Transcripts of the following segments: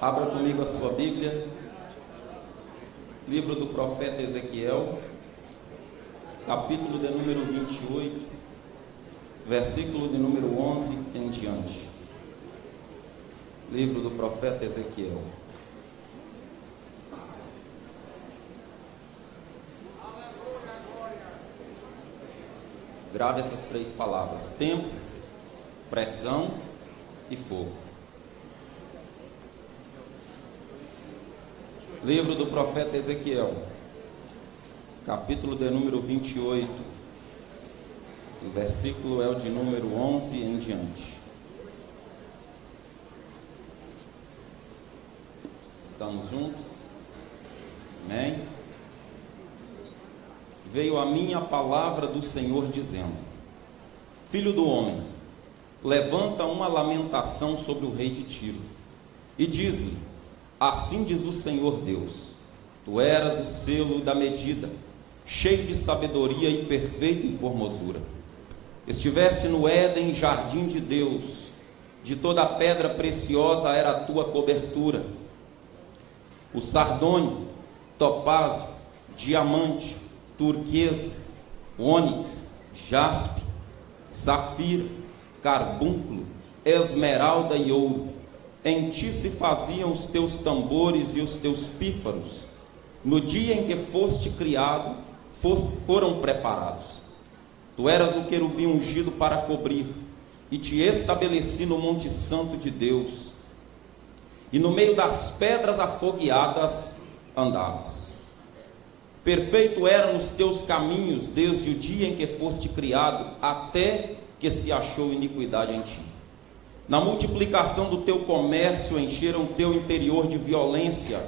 Abra comigo a sua Bíblia, livro do profeta Ezequiel, capítulo de número 28, versículo de número 11 em diante. Livro do profeta Ezequiel. Grave essas três palavras: tempo, pressão e fogo. Livro do profeta Ezequiel, capítulo de número 28, o versículo é o de número 11 em diante. Estamos juntos? Amém? Veio a mim a palavra do Senhor dizendo: Filho do homem, levanta uma lamentação sobre o rei de Tiro e diz-lhe: assim diz o Senhor Deus, tu eras o selo da medida, cheio de sabedoria e perfeito em formosura. Estiveste no Éden, jardim de Deus, de toda a pedra preciosa era a tua cobertura. O sardônio, topázio, diamante, turquesa, ônix, jaspe, safira, carbúnculo, esmeralda e ouro. Em ti se faziam os teus tambores e os teus pífaros. No dia em que foste criado, foram preparados. Tu eras o querubim ungido para cobrir, e te estabeleci no monte santo de Deus. E no meio das pedras afogueadas andavas. Perfeito eram os teus caminhos, desde o dia em que foste criado, até que se achou iniquidade em ti. Na multiplicação do teu comércio encheram o teu interior de violência,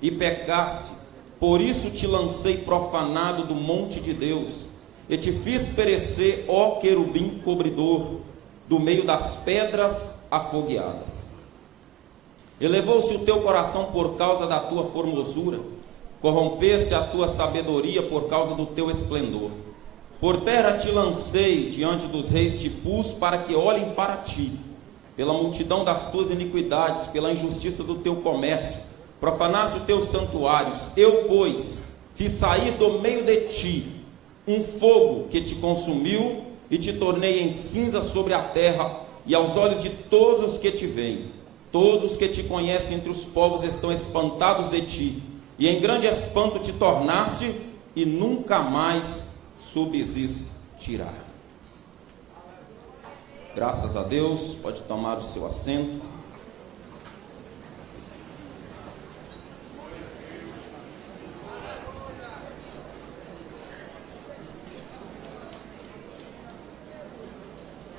e pecaste, por isso te lancei profanado do monte de Deus, e te fiz perecer, ó querubim cobridor, do meio das pedras afogueadas. Elevou-se o teu coração por causa da tua formosura, corrompeste a tua sabedoria por causa do teu esplendor. Por terra te lancei, diante dos reis te pus, para que olhem para ti. Pela multidão das tuas iniquidades, pela injustiça do teu comércio, profanaste os teus santuários. Eu, pois, fiz sair do meio de ti um fogo que te consumiu, e te tornei em cinza sobre a terra, e aos olhos de todos os que te veem. Todos os que te conhecem entre os povos estão espantados de ti, e em grande espanto te tornaste, e nunca mais subsistirá. Graças a Deus, pode tomar o seu assento.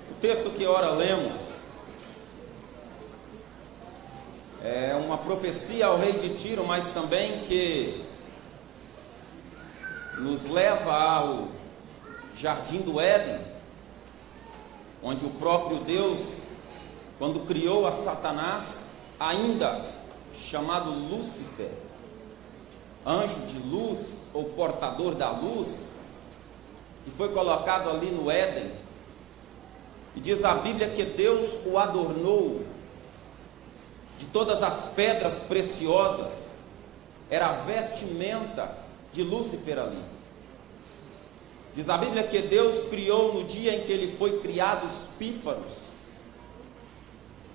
O texto que ora lemos é uma profecia ao rei de Tiro, mas também que nos leva ao jardim do Éden, onde o próprio Deus, quando criou a Satanás, ainda chamado Lúcifer, anjo de luz ou portador da luz, que foi colocado ali no Éden, e diz a Bíblia que Deus o adornou de todas as pedras preciosas, era a vestimenta de Lúcifer ali. Diz a Bíblia que Deus criou no dia em que ele foi criado os pífaros,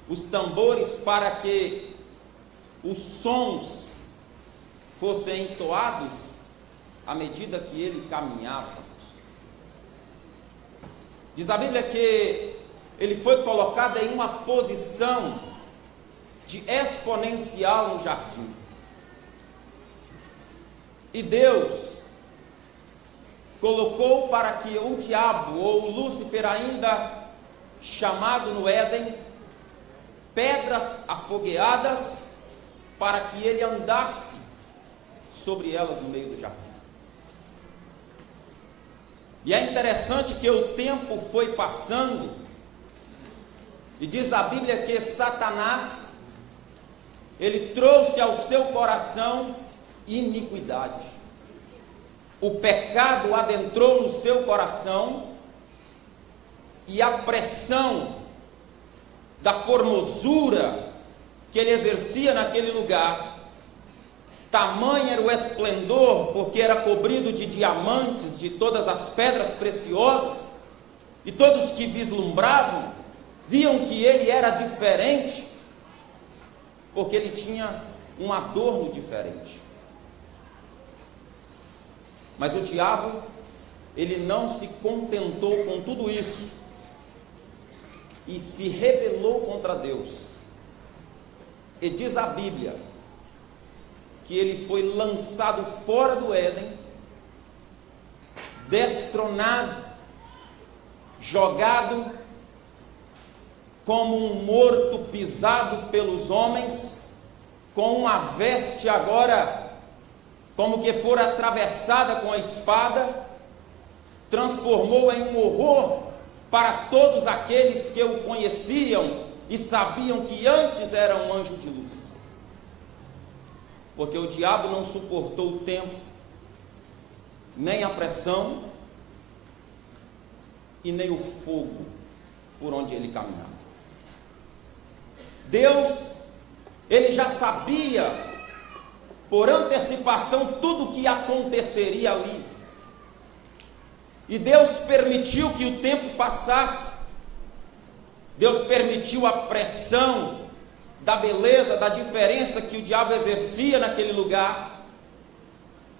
os tambores, para que os sons fossem entoados à medida que ele caminhava. Diz a Bíblia que ele foi colocado em uma posição de exponencial no jardim. E Deus colocou para que o diabo, ou Lúcifer ainda chamado no Éden, pedras afogueadas, para que ele andasse sobre elas no meio do jardim. E é interessante que o tempo foi passando, e diz a Bíblia que Satanás, ele trouxe ao seu coração iniquidade. O pecado adentrou no seu coração, e a pressão da formosura que ele exercia naquele lugar, tamanho era o esplendor, porque era cobrido de diamantes, de todas as pedras preciosas, e todos que vislumbravam, viam que ele era diferente, porque ele tinha um adorno diferente. Mas o diabo, ele não se contentou com tudo isso, e se rebelou contra Deus. E diz a Bíblia, que ele foi lançado fora do Éden, destronado, jogado como um morto pisado pelos homens, com uma veste agora como que fora atravessada com a espada, transformou em um horror para todos aqueles que o conheciam e sabiam que antes era um anjo de luz. Porque o diabo não suportou o tempo, nem a pressão e nem o fogo por onde ele caminhava. Deus, ele já sabia por antecipação tudo o que aconteceria ali. E Deus permitiu que o tempo passasse. Deus permitiu a pressão da beleza, da diferença que o diabo exercia naquele lugar.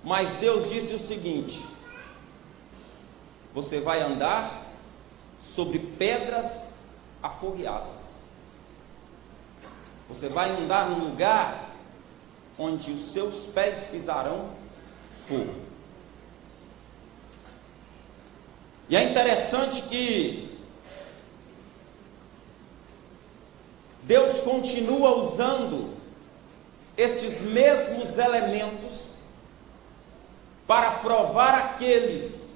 Mas Deus disse o seguinte: você vai andar sobre pedras afogueadas. Você vai andar num lugar onde os seus pés pisarão fogo. E é interessante que Deus continua usando estes mesmos elementos para provar aqueles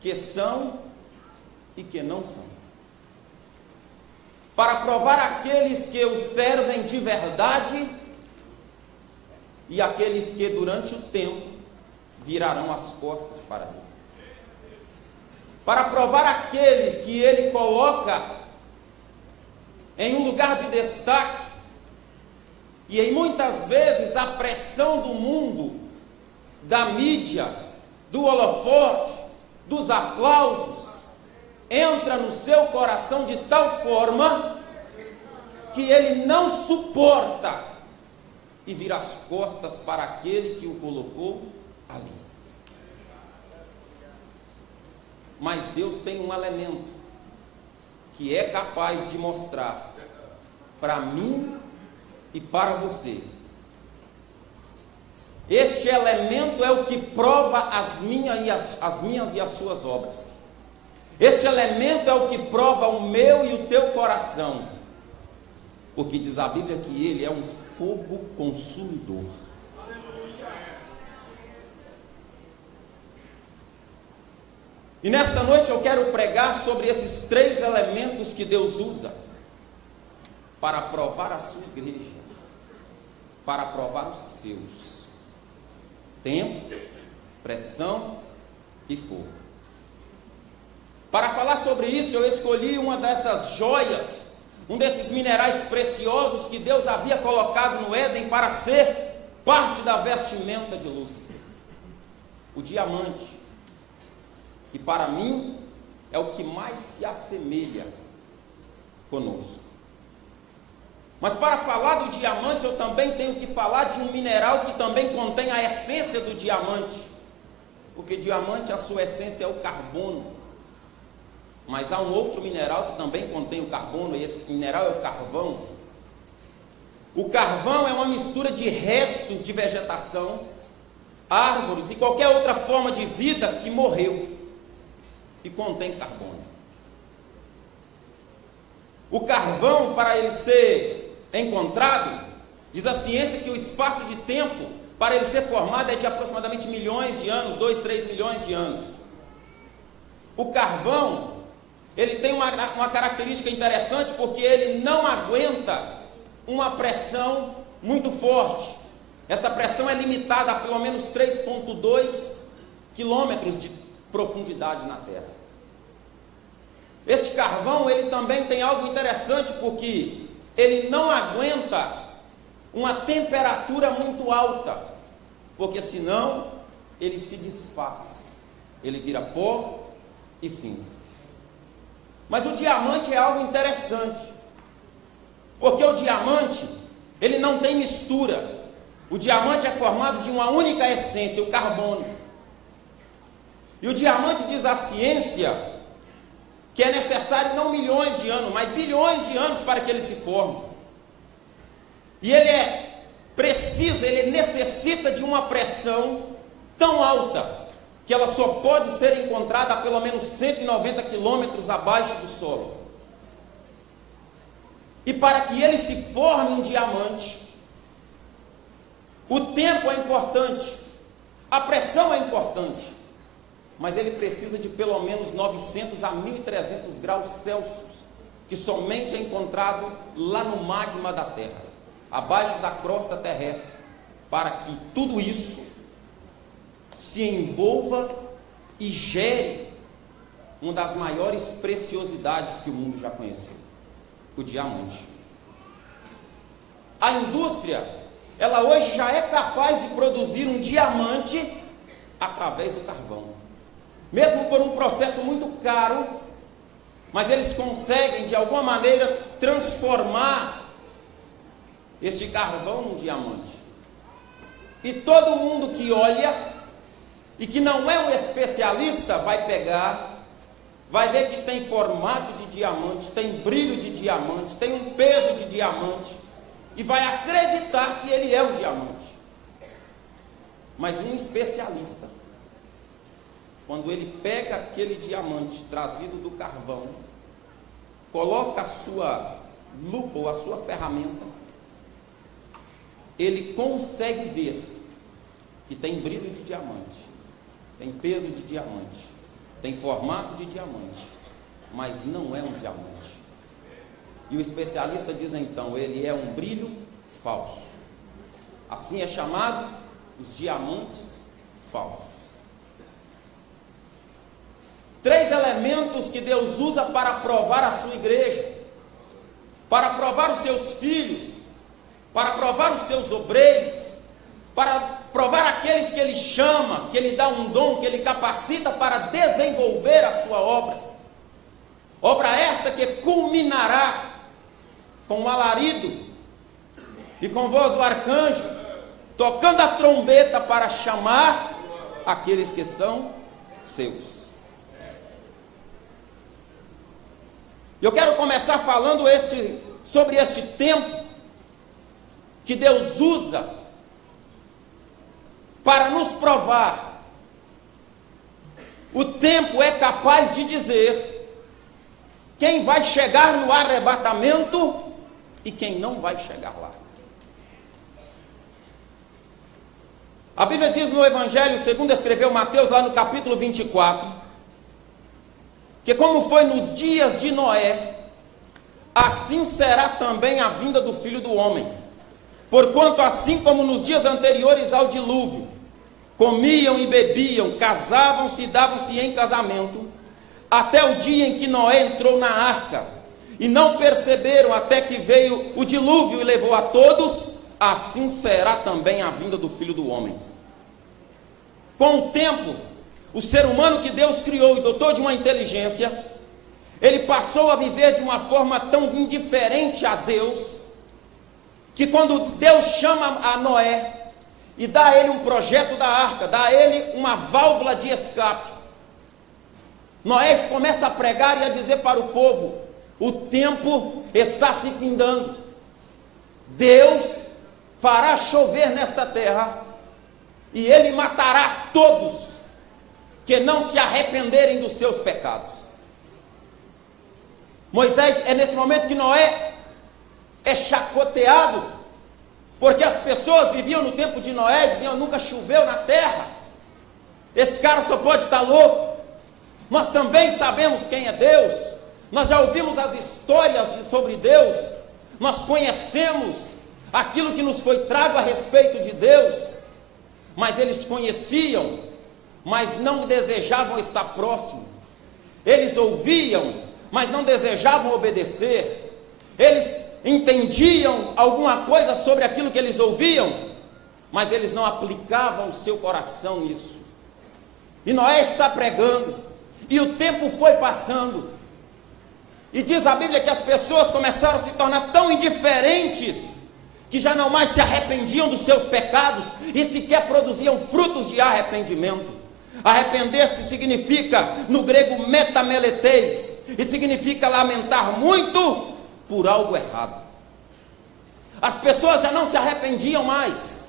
que são e que não são. Para provar aqueles que o servem de verdade e aqueles que durante o tempo virarão as costas para ele. Para provar aqueles que ele coloca em um lugar de destaque, e em muitas vezes a pressão do mundo, da mídia, do holofote, dos aplausos, entra no seu coração de tal forma que ele não suporta e vira as costas para aquele que o colocou ali. Mas Deus tem um elemento que é capaz de mostrar para mim e para você. Este elemento é o que prova as minhas e as suas obras. Este elemento é o que prova o meu e o teu coração. Porque diz a Bíblia que ele é um fogo consumidor. E nesta noite eu quero pregar sobre esses três elementos que Deus usa para provar a sua igreja, para provar os seus: tempo, pressão e fogo. Para falar sobre isso, eu escolhi uma dessas joias, um desses minerais preciosos que Deus havia colocado no Éden para ser parte da vestimenta de Lúcifer: o diamante. E para mim é o que mais se assemelha conosco. Mas para falar do diamante, eu também tenho que falar de um mineral que também contém a essência do diamante. Porque diamante, a sua essência é o carbono. Mas há um outro mineral que também contém o carbono, e esse mineral é o carvão. O carvão é uma mistura de restos de vegetação, árvores e qualquer outra forma de vida que morreu e contém carbono. O carvão, para ele ser encontrado, diz a ciência que o espaço de tempo para ele ser formado é de aproximadamente milhões de anos, 2, 3 milhões de anos. O carvão, ele tem uma característica interessante, porque ele não aguenta uma pressão muito forte. Essa pressão é limitada a pelo menos 3,2 quilômetros de profundidade na Terra. Este carvão, ele também tem algo interessante, porque ele não aguenta uma temperatura muito alta, porque senão ele se desfaz, ele vira pó e cinza. Mas o diamante é algo interessante, porque o diamante, ele não tem mistura. O diamante é formado de uma única essência, o carbono. E o diamante, diz a ciência, que é necessário não milhões de anos, mas bilhões de anos para que ele se forme. E ele ele necessita de uma pressão tão alta, que ela só pode ser encontrada a pelo menos 190 quilômetros abaixo do solo. E para que ele se forme em diamante, o tempo é importante, a pressão é importante, mas ele precisa de pelo menos 900 a 1.300 graus Celsius, que somente é encontrado lá no magma da Terra, abaixo da crosta terrestre, para que tudo isso se envolva e gere uma das maiores preciosidades que o mundo já conheceu, o diamante. A indústria, ela hoje já é capaz de produzir um diamante através do carvão, mesmo por um processo muito caro, mas eles conseguem de alguma maneira transformar este carvão num diamante. E todo mundo que olha e que não é um especialista vai pegar, vai ver que tem formato de diamante, tem brilho de diamante, tem um peso de diamante, e vai acreditar que ele é um diamante. Mas um especialista, quando ele pega aquele diamante trazido do carvão, coloca a sua lupa ou a sua ferramenta, ele consegue ver que tem brilho de diamante, tem peso de diamante, tem formato de diamante, mas não é um diamante. E o especialista diz então, ele é um brilho falso. Assim é chamado os diamantes falsos. 3 elementos que Deus usa para provar a sua igreja, para provar os seus filhos, para provar os seus obreiros, para provar aqueles que Ele chama, que Ele dá um dom, que Ele capacita para desenvolver a sua obra. Obra esta que culminará com um alarido e com voz do arcanjo, tocando a trombeta para chamar aqueles que são seus. Eu quero começar falando sobre este tempo que Deus usa para nos provar. O tempo é capaz de dizer quem vai chegar no arrebatamento e quem não vai chegar lá. A Bíblia diz no Evangelho, segundo escreveu Mateus, lá no capítulo 24, que como foi nos dias de Noé, assim será também a vinda do Filho do Homem. Porquanto assim como nos dias anteriores ao dilúvio, comiam e bebiam, casavam-se e davam-se em casamento, até o dia em que Noé entrou na arca, e não perceberam até que veio o dilúvio e levou a todos, assim será também a vinda do Filho do Homem. Com o tempo, o ser humano que Deus criou e dotou de uma inteligência, ele passou a viver de uma forma tão indiferente a Deus, que quando Deus chama a Noé e dá a ele um projeto da arca, dá a ele uma válvula de escape, Noé começa a pregar e a dizer para o povo: o tempo está se findando, Deus fará chover nesta terra, e Ele matará todos que não se arrependerem dos seus pecados. Moisés, é nesse momento que Noé é chacoteado, porque as pessoas viviam no tempo de Noé, diziam: nunca choveu na terra, esse cara só pode estar louco. Nós também sabemos quem é Deus, nós já ouvimos as histórias sobre Deus, nós conhecemos aquilo que nos foi trago a respeito de Deus, mas eles conheciam, mas não desejavam estar próximo. Eles ouviam, mas não desejavam obedecer. Eles entendiam alguma coisa sobre aquilo que eles ouviam, mas eles não aplicavam o seu coração nisso. E Noé está pregando, e o tempo foi passando, e diz a Bíblia que as pessoas começaram a se tornar tão indiferentes, que já não mais se arrependiam dos seus pecados, e sequer produziam frutos de arrependimento. Arrepender-se significa, no grego, metameletes, e significa lamentar muito por algo errado. As pessoas já não se arrependiam mais.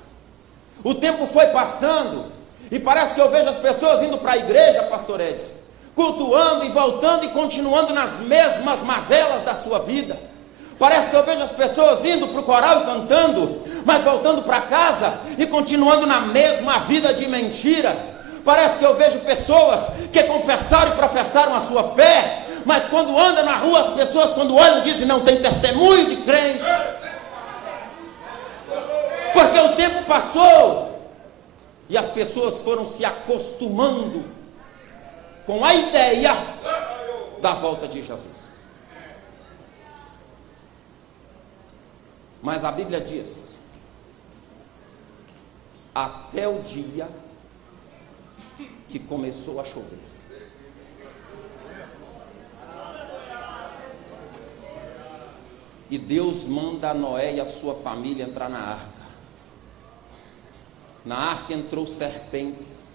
O tempo foi passando, e parece que eu vejo as pessoas indo para a igreja, pastor Edson, cultuando e voltando e continuando nas mesmas mazelas da sua vida. Parece que eu vejo as pessoas indo para o coral e cantando, mas voltando para casa e continuando na mesma vida de mentira. Parece que eu vejo pessoas que confessaram e professaram a sua fé, mas quando anda na rua, as pessoas quando olham dizem: não tem testemunho de crente. Porque o tempo passou e as pessoas foram se acostumando com a ideia da volta de Jesus. Mas a Bíblia diz: até o dia que começou a chover. E Deus manda a Noé e a sua família entrar na arca. Na arca entrou serpentes.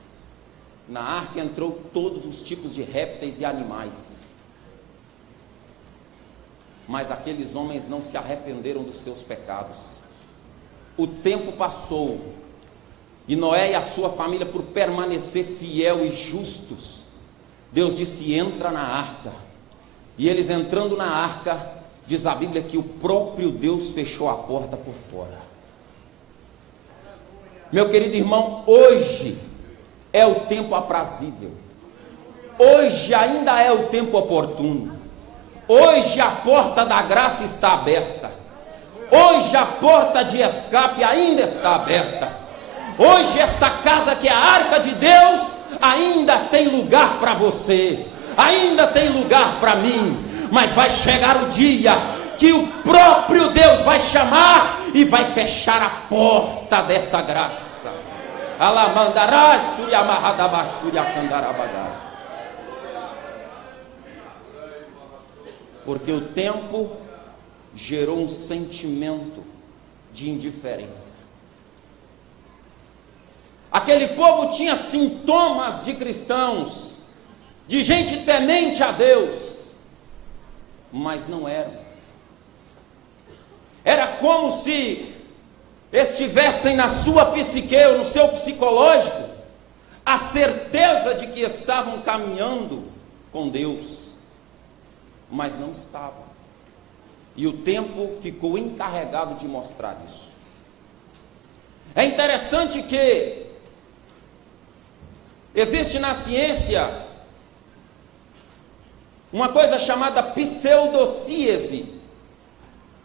Na arca entrou todos os tipos de répteis e animais. Mas aqueles homens não se arrependeram dos seus pecados. O tempo passou, e Noé e a sua família, por permanecer fiel e justos, Deus disse: entra na arca. E eles entrando na arca, diz a Bíblia que o próprio Deus fechou a porta por fora. Meu querido irmão, hoje é o tempo aprazível. Hoje ainda é o tempo oportuno. Hoje a porta da graça está aberta. Hoje a porta de escape ainda está aberta. Hoje esta casa que é a arca de Deus ainda tem lugar para você. Ainda tem lugar para mim. Mas vai chegar o dia que o próprio Deus vai chamar e vai fechar a porta desta graça. Porque o tempo gerou um sentimento de indiferença. Aquele povo tinha sintomas de cristãos, de gente temente a Deus, mas não eram. Era como se estivessem na sua psique, ou no seu psicológico, a certeza de que estavam caminhando com Deus, mas não estavam. E o tempo ficou encarregado de mostrar isso. É interessante que existe na ciência uma coisa chamada pseudocíese,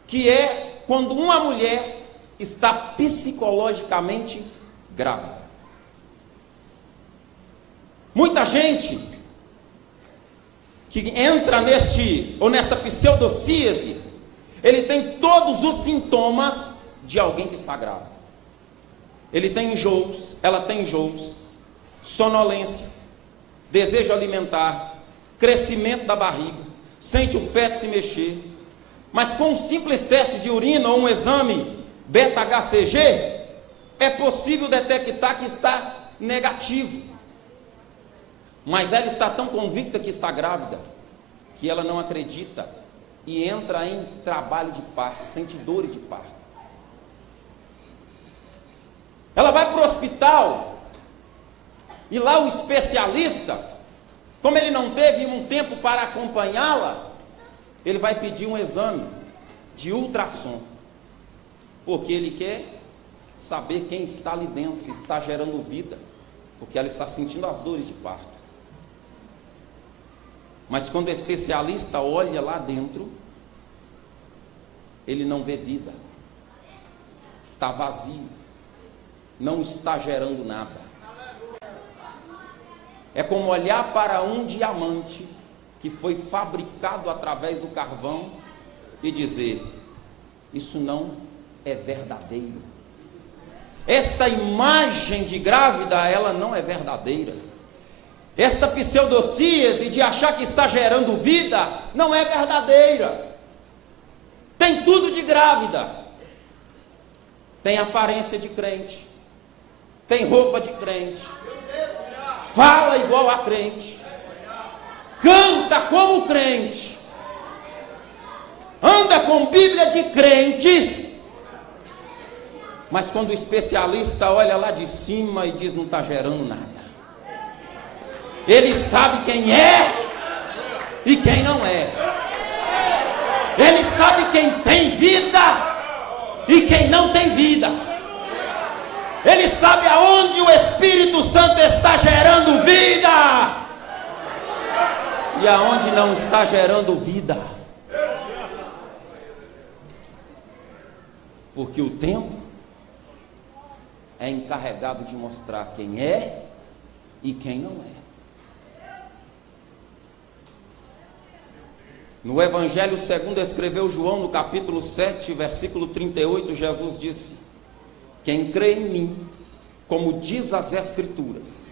que é quando uma mulher está psicologicamente grávida. Muita gente que entra nesta pseudocíese, ele tem todos os sintomas de alguém que está grávida. Ele tem enjoos, ela tem enjoos, sonolência, desejo alimentar, crescimento da barriga, sente o feto se mexer, mas com um simples teste de urina ou um exame beta-HCG, é possível detectar que está negativo. Mas ela está tão convicta que está grávida, que ela não acredita e entra em trabalho de parto, sente dores de parto. Ela vai para o hospital, e lá o especialista, como ele não teve um tempo para acompanhá-la, ele vai pedir um exame de ultrassom, porque ele quer saber quem está ali dentro, se está gerando vida, porque ela está sentindo as dores de parto. Mas quando o especialista olha lá dentro, ele não vê vida, está vazio, não está gerando nada. É como olhar para um diamante que foi fabricado através do carvão e dizer: isso não é verdadeiro. Esta imagem de grávida, ela não é verdadeira. Esta pseudocíase de achar que está gerando vida, não é verdadeira. Tem tudo de grávida. Tem aparência de crente, tem roupa de crente, fala igual a crente, canta como crente, anda com Bíblia de crente, mas quando o especialista olha lá de cima e diz: não está gerando nada. Ele sabe quem é e quem não é. Ele sabe quem tem vida e quem não tem vida. Ele sabe aonde o Espírito Santo está gerando vida e aonde não está gerando vida. Porque o tempo é encarregado de mostrar quem é e quem não é. No Evangelho segundo escreveu João, no capítulo 7, versículo 38, Jesus disse: quem crê em mim, como diz as Escrituras,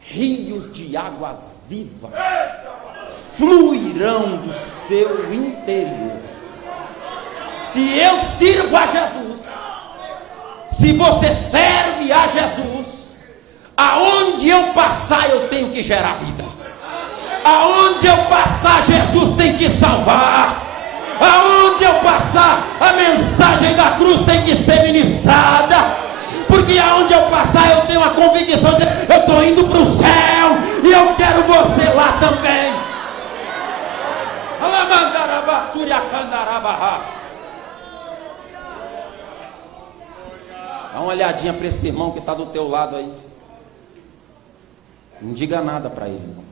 rios de águas vivas fluirão do seu interior. Se eu sirvo a Jesus, se você serve a Jesus, aonde eu passar eu tenho que gerar vida. Aonde eu passar, Jesus tem que salvar. Aonde eu passar, a mensagem da cruz tem que ser ministrada. Porque aonde eu passar, eu tenho a convicção de eu estou indo para o céu e eu quero você lá também. Dá uma olhadinha para esse irmão que está do teu lado aí. Não diga nada para ele, irmão.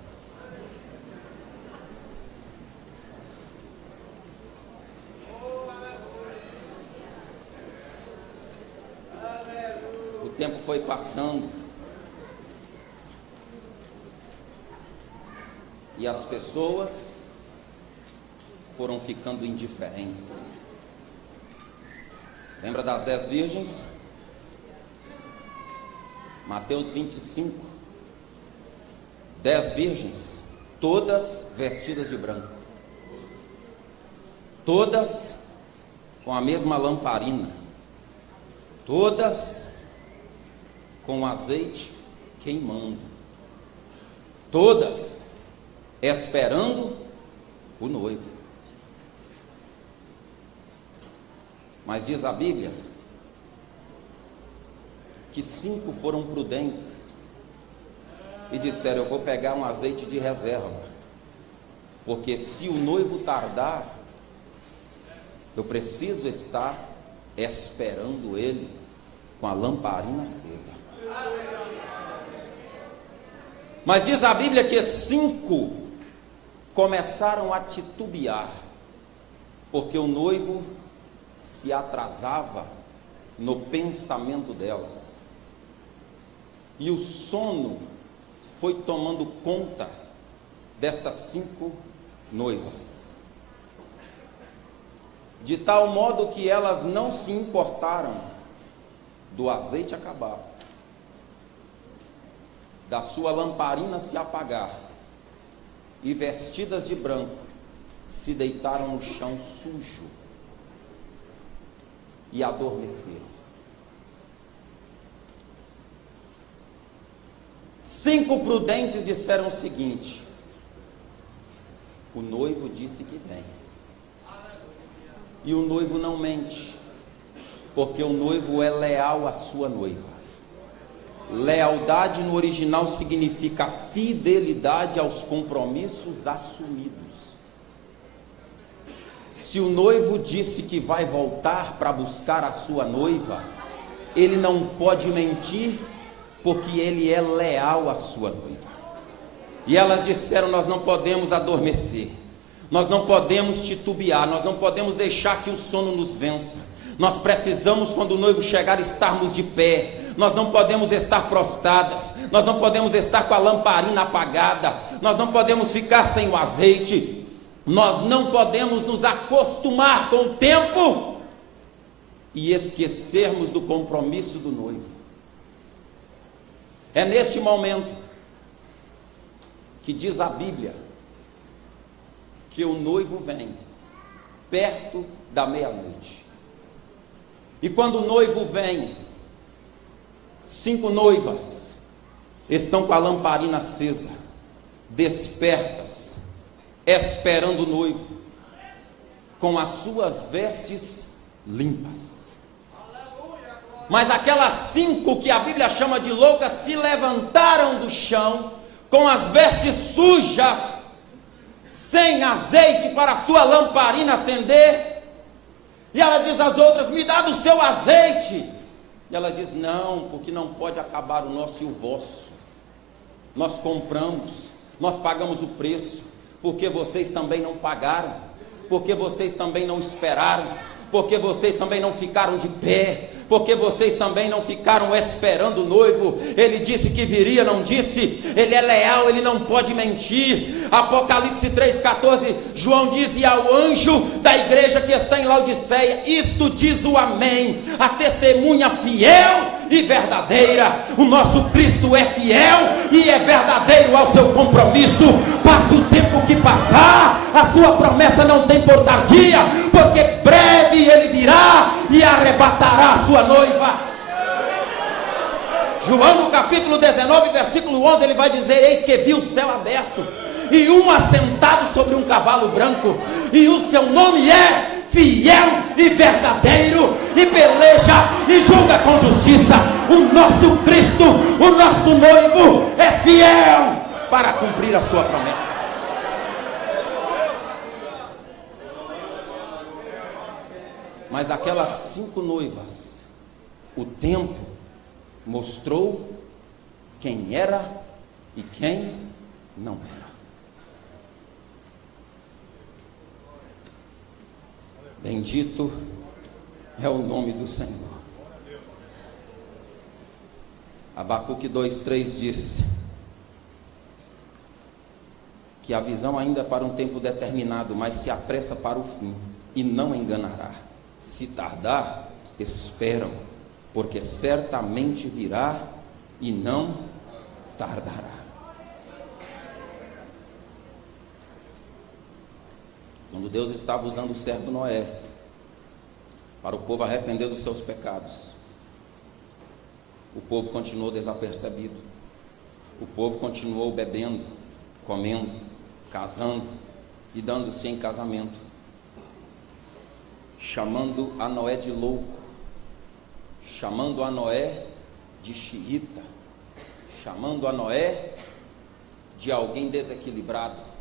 O tempo foi passando e as pessoas foram ficando indiferentes. Lembra das 10 virgens? Mateus 25. 10 virgens, todas vestidas de branco, todas com a mesma lamparina, todas com azeite queimando, todas esperando o noivo. Mas diz a Bíblia que 5 foram prudentes e disseram: eu vou pegar um azeite de reserva, porque se o noivo tardar, eu preciso estar esperando ele com a lamparina acesa. Mas diz a Bíblia que 5 começaram a titubear, porque o noivo se atrasava no pensamento delas, e o sono foi tomando conta destas 5 noivas, de tal modo que elas não se importaram do azeite acabar, da sua lamparina se apagar, e vestidas de branco se deitaram no chão sujo e adormeceram. 5 prudentes disseram o seguinte: o noivo disse que vem. E o noivo não mente, porque o noivo é leal à sua noiva. Lealdade no original significa fidelidade aos compromissos assumidos. Se o noivo disse que vai voltar para buscar a sua noiva, ele não pode mentir, porque ele é leal à sua noiva. E elas disseram: nós não podemos adormecer, nós não podemos titubear, nós não podemos deixar que o sono nos vença. Nós precisamos, quando o noivo chegar, estarmos de pé. Nós não podemos estar prostradas, nós não podemos estar com a lamparina apagada, nós não podemos ficar sem o azeite, nós não podemos nos acostumar com o tempo e esquecermos do compromisso do noivo. É neste momento que diz a Bíblia que o noivo vem perto da meia-noite. E quando o noivo vem, 5 noivas estão com a lamparina acesa, despertas, esperando o noivo, com as suas vestes limpas. Mas aquelas 5 que a Bíblia chama de loucas se levantaram do chão, com as vestes sujas, sem azeite para a sua lamparina acender. E ela diz às outras: me dá do seu azeite. E ela diz: não, porque não pode acabar o nosso e o vosso. Nós compramos, nós pagamos o preço, porque vocês também não pagaram, porque vocês também não esperaram, porque vocês também não ficaram de pé, porque vocês também não ficaram esperando o noivo. Ele disse que viria, não disse? Ele é leal, ele não pode mentir. Apocalipse 3,14, João diz: e ao anjo da igreja que está em Laodiceia, isto diz o amém, a testemunha fiel e verdadeira. O nosso Cristo é fiel e é verdadeiro ao seu compromisso. Passe o tempo que passar, a sua promessa não tem por tardia, porque breve ele virá e arrebatará a sua noiva. João no capítulo 19, versículo 11, ele vai dizer: eis que vi o céu aberto, e um assentado sobre um cavalo branco, e o seu nome é fiel e verdadeiro, e peleja e julga com justiça. O nosso Cristo, o nosso noivo, é fiel para cumprir a sua promessa. Mas aquelas 5 noivas, o tempo mostrou quem era e quem não era. Bendito é o nome do Senhor. Abacuque 2,3 diz que a visão ainda é para um tempo determinado, mas se apressa para o fim, e não enganará. Se tardar, esperam, porque certamente virá e não tardará. Quando Deus estava usando o servo Noé para o povo arrepender dos seus pecados, o povo continuou desapercebido. O povo continuou bebendo, comendo, casando e dando-se em casamento, chamando a Noé de louco, chamando a Noé de xiita, chamando a Noé de alguém desequilibrado.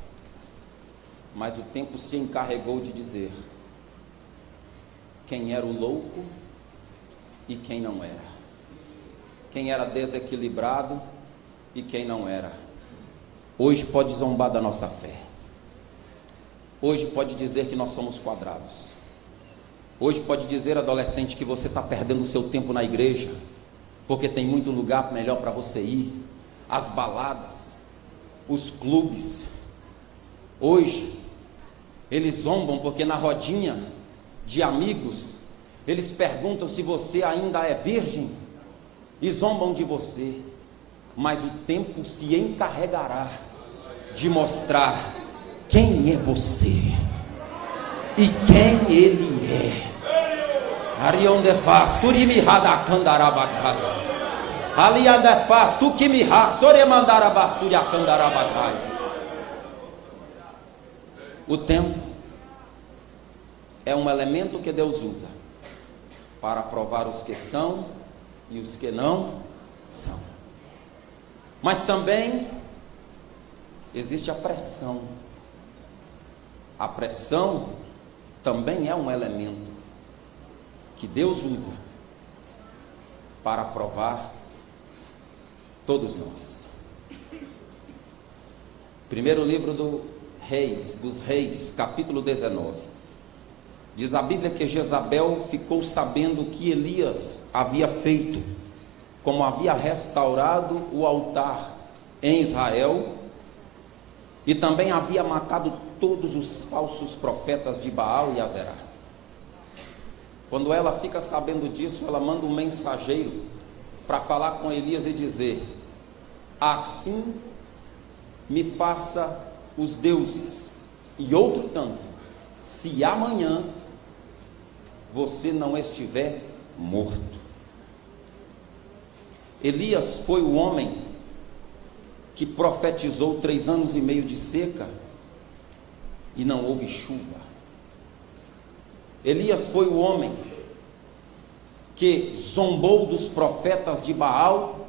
Mas o tempo se encarregou de dizer quem era o louco e quem não era, quem era desequilibrado e quem não era. Hoje pode zombar da nossa fé, hoje pode dizer que nós somos quadrados, hoje pode dizer, adolescente, que você está perdendo o seu tempo na igreja, porque tem muito lugar melhor para você ir, as baladas, os clubes. Hoje eles zombam porque na rodinha de amigos eles perguntam se você ainda é virgem e zombam de você. Mas o tempo se encarregará de mostrar quem é você e quem ele é. Arionde faz, turimi radacandarabacai. Aliande faz, tu que me rassore mandarabasuri acandarabacai. O tempo é um elemento que Deus usa para provar os que são e os que não são. Mas também existe a pressão. A pressão também é um elemento que Deus usa para provar todos nós. Primeiro livro dos Reis, capítulo 19. Diz a Bíblia que Jezabel ficou sabendo o que Elias havia feito, como havia restaurado o altar em Israel, e também havia matado todos os falsos profetas de Baal e Azerá. Quando ela fica sabendo disso, ela manda um mensageiro para falar com Elias e dizer: assim me faça os deuses, e outro tanto, se amanhã você não estiver morto. Elias foi o homem que profetizou 3 anos e meio de seca e não houve chuva. Elias foi o homem que zombou dos profetas de Baal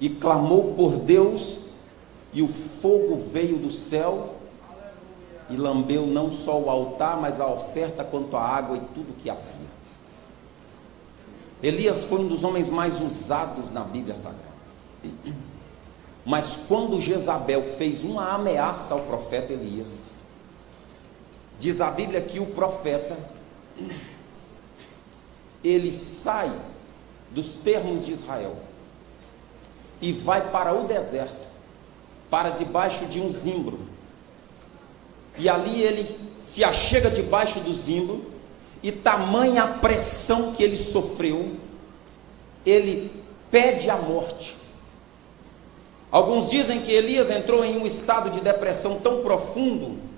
e clamou por Deus, e o fogo veio do céu e lambeu não só o altar, mas a oferta, quanto a água e tudo que havia. Elias foi um dos homens mais usados na Bíblia Sagrada. Mas quando Jezabel fez uma ameaça ao profeta Elias, diz a Bíblia que o profeta, ele sai dos termos de Israel e vai para o deserto, para debaixo de um zimbro, e ali ele se achega debaixo do zimbro, e tamanha a pressão que ele sofreu, ele pede a morte. Alguns dizem que Elias entrou em um estado de depressão tão profundo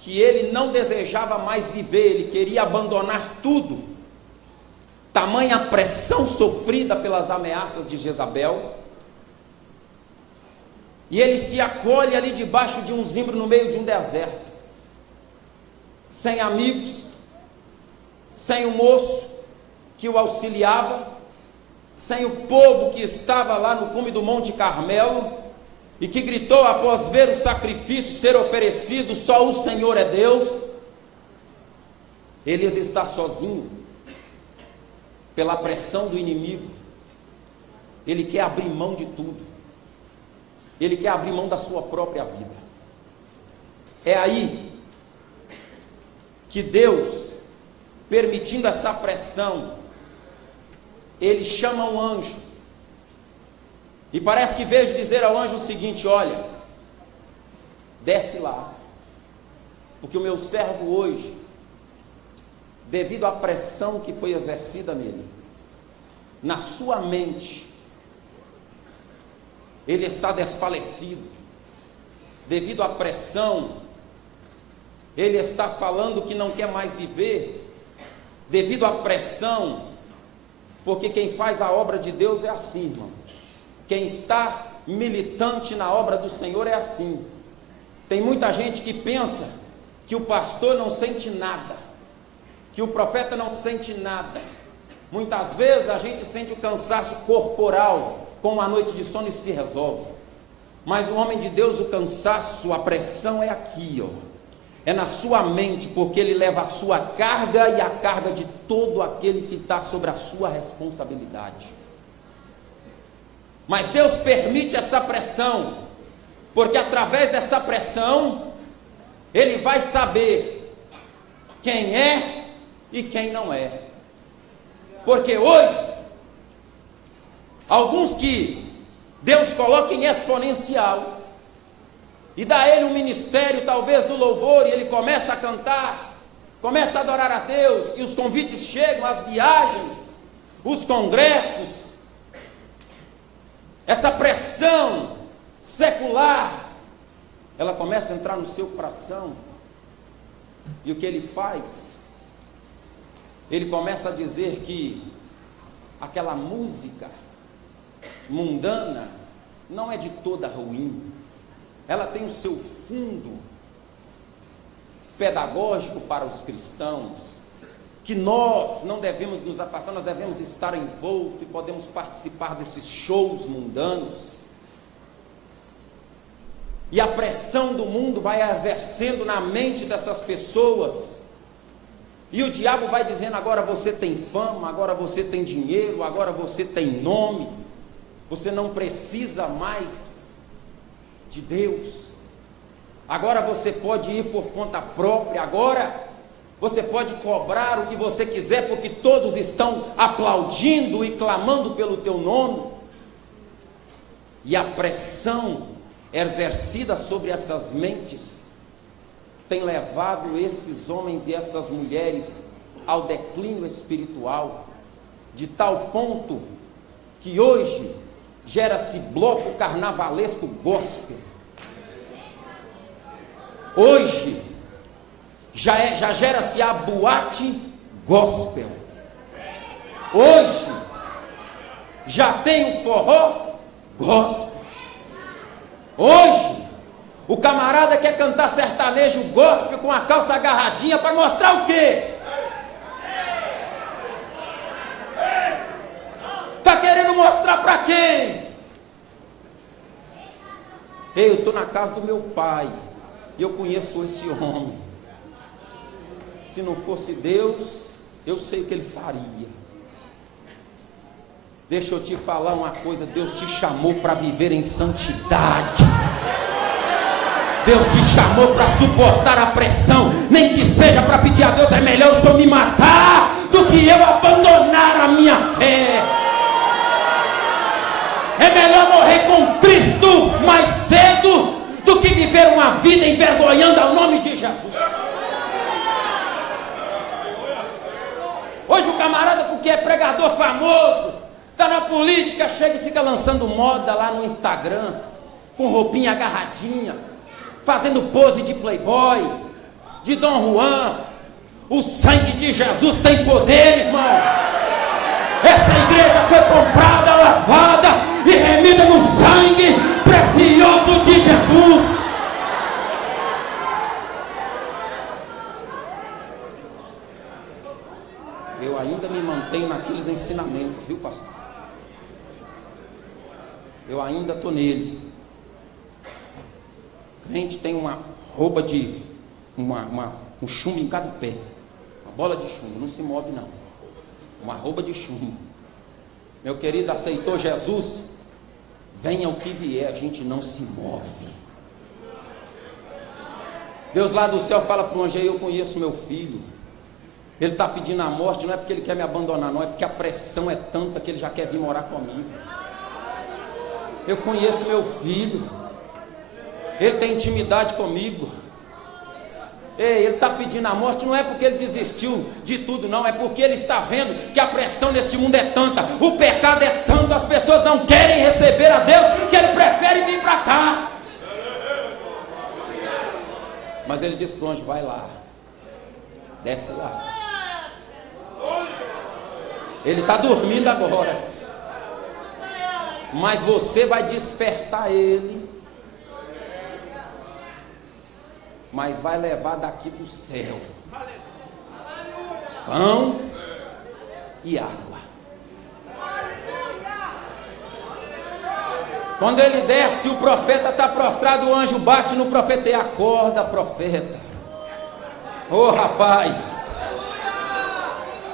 que ele não desejava mais viver, ele queria abandonar tudo. Tamanha pressão sofrida pelas ameaças de Jezabel, e ele se acolhe ali debaixo de um zimbro no meio de um deserto, sem amigos, sem o moço que o auxiliava, sem o povo que estava lá no cume do Monte Carmelo, e que gritou após ver o sacrifício ser oferecido: só o Senhor é Deus. Elias está sozinho, pela pressão do inimigo. Ele quer abrir mão de tudo, ele quer abrir mão da sua própria vida. É aí que Deus, permitindo essa pressão, ele chama um anjo, e parece que vejo dizer ao anjo o seguinte: olha, desce lá, porque o meu servo hoje, devido à pressão que foi exercida nele, na sua mente, ele está desfalecido. Devido à pressão, ele está falando que não quer mais viver. Devido à pressão, porque quem faz a obra de Deus é assim, irmão. Quem está militante na obra do Senhor é assim. Tem muita gente que pensa que o pastor não sente nada, que o profeta não sente nada. Muitas vezes a gente sente o cansaço corporal, com uma noite de sono, e se resolve. Mas o homem de Deus, o cansaço, a pressão é aqui, ó. É na sua mente, porque ele leva a sua carga e a carga de todo aquele que está sobre a sua responsabilidade. Mas Deus permite essa pressão, porque através dessa pressão, ele vai saber quem é e quem não é. Porque hoje, alguns que Deus coloca em exponencial, e dá a ele um ministério talvez do louvor, e ele começa a cantar, começa a adorar a Deus, e os convites chegam, as viagens, os congressos, essa pressão secular, ela começa a entrar no seu coração, e o que ele faz? Ele começa a dizer que aquela música mundana não é de toda ruim, ela tem o seu fundo pedagógico para os cristãos, que nós não devemos nos afastar, nós devemos estar envoltos e podemos participar desses shows mundanos. E a pressão do mundo vai exercendo na mente dessas pessoas, e o diabo vai dizendo: agora você tem fama, agora você tem dinheiro, agora você tem nome, você não precisa mais de Deus, agora você pode ir por conta própria, agora você pode cobrar o que você quiser, porque todos estão aplaudindo e clamando pelo teu nome. E a pressão exercida sobre essas mentes tem levado esses homens e essas mulheres ao declínio espiritual, de tal ponto que hoje gera-se bloco carnavalesco gospel. Hoje já gera-se a boate gospel. Hoje já tem o forró gospel. Hoje o camarada quer cantar sertanejo gospel com a calça agarradinha para mostrar o quê? Está querendo mostrar para quem? Ei, eu estou na casa do meu pai e eu conheço esse homem. Se não fosse Deus, eu sei o que ele faria. Deixa eu te falar uma coisa, Deus te chamou para viver em santidade. Deus te chamou para suportar a pressão, nem que seja para pedir a Deus, é melhor o Senhor me matar do que eu abandonar a minha fé. É melhor morrer com Cristo mais cedo do que viver uma vida envergonhando ao nome de Jesus. Hoje o camarada, porque é pregador famoso, está na política, chega e fica lançando moda lá no Instagram, com roupinha agarradinha, fazendo pose de playboy, de Dom Juan. O sangue de Jesus tem poder, irmão. Essa igreja foi comprada, lavada e remida no sangue precioso de Jesus. Eu ainda me mantenho naqueles ensinamentos, viu, pastor? Eu ainda estou nele. O crente tem uma roupa de um chumbo em cada pé, uma bola de chumbo, não se move não, uma roupa de chumbo. Meu querido, aceitou Jesus? Venha o que vier, a gente não se move. Deus lá do céu fala para o anjo: eu conheço meu filho, ele está pedindo a morte, não é porque ele quer me abandonar, não, é porque a pressão é tanta que ele já quer vir morar comigo. Eu conheço meu filho, ele tem intimidade comigo. Ei, ele está pedindo a morte, não é porque ele desistiu de tudo, não, é porque ele está vendo que a pressão neste mundo é tanta, o pecado é tanto, as pessoas não querem receber a Deus, que ele prefere vir para cá. Mas ele diz para o anjo: vai lá, desce lá. Ele está dormindo agora, mas você vai despertar ele, mas vai levar daqui do céu pão e água. Quando ele desce, o profeta está prostrado, o anjo bate no profeta e acorda, profeta. Ô rapaz,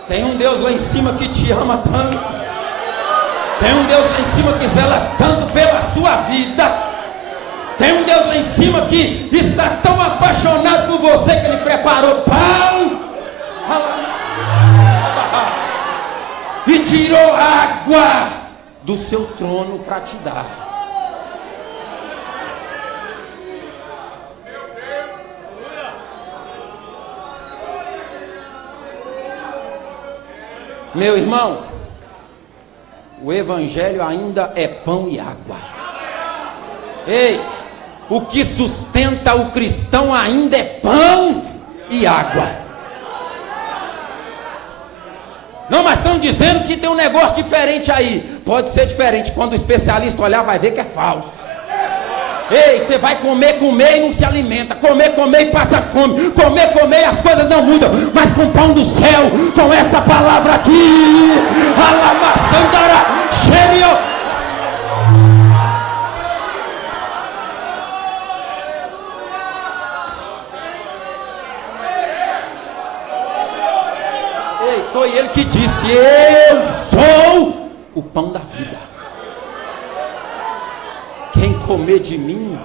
tem um Deus lá em cima que te ama tanto, tem um Deus lá em cima que zela tanto pela sua vida. Tem um Deus lá em cima que está tão apaixonado por você que ele preparou pão e tirou água do seu trono para te dar. Meu irmão, o evangelho ainda é pão e água. Ei, o que sustenta o cristão ainda é pão e água. Não, mas estão dizendo que tem um negócio diferente aí. Pode ser diferente, quando o especialista olhar vai ver que é falso. Ei, você vai comer e não se alimenta, comer e passa fome, comer e as coisas não mudam, mas com o pão do céu, com essa palavra aqui, Alamassandara, Xerio. Foi ele que disse: eu sou o pão da vida. Quem comer de mim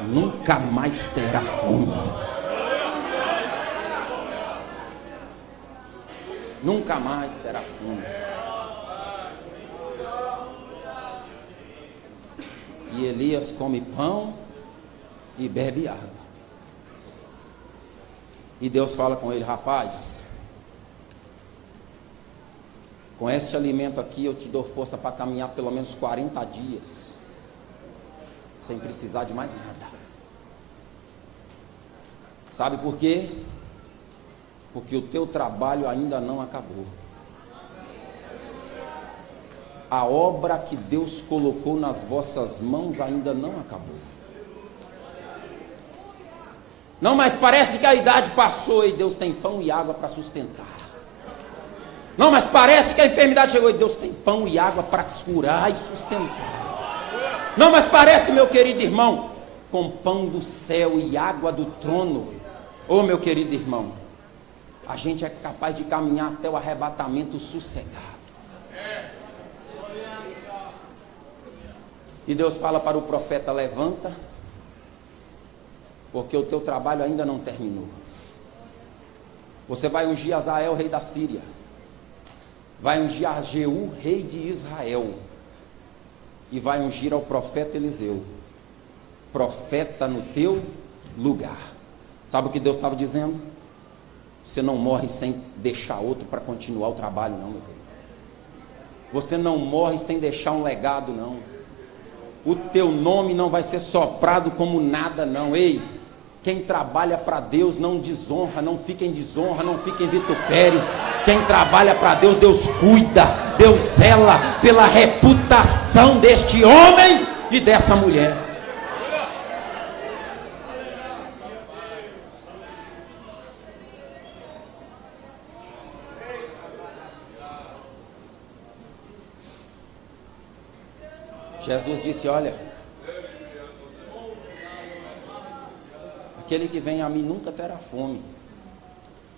nunca mais terá fome. Nunca mais terá fome. E Elias come pão e bebe água. E Deus fala com ele: rapaz, com esse alimento aqui eu te dou força para caminhar pelo menos 40 dias, sem precisar de mais nada. Sabe por quê? Porque o teu trabalho ainda não acabou. A obra que Deus colocou nas vossas mãos ainda não acabou. Não, mas parece que a idade passou e Deus tem pão e água para sustentar. Não, mas parece que a enfermidade chegou e Deus tem pão e água para curar e sustentar. Não, mas parece, meu querido irmão, com pão do céu e água do trono. Ô, meu querido irmão, a gente é capaz de caminhar até o arrebatamento sossegado. E Deus fala para o profeta: levanta, porque o teu trabalho ainda não terminou. Você vai ungir Azael, rei da Síria. Vai ungir a Jeú, rei de Israel. E vai ungir ao profeta Eliseu, profeta no teu lugar. Sabe o que Deus estava dizendo? Você não morre sem deixar outro para continuar o trabalho, não, meu querido. Você não morre sem deixar um legado, não. O teu nome não vai ser soprado como nada, não. Ei, quem trabalha para Deus não desonra, não fica em desonra, não fica em vitupério. Quem trabalha para Deus, Deus cuida, Deus zela pela reputação deste homem e dessa mulher. Jesus disse: olha, aquele que vem a mim nunca terá fome.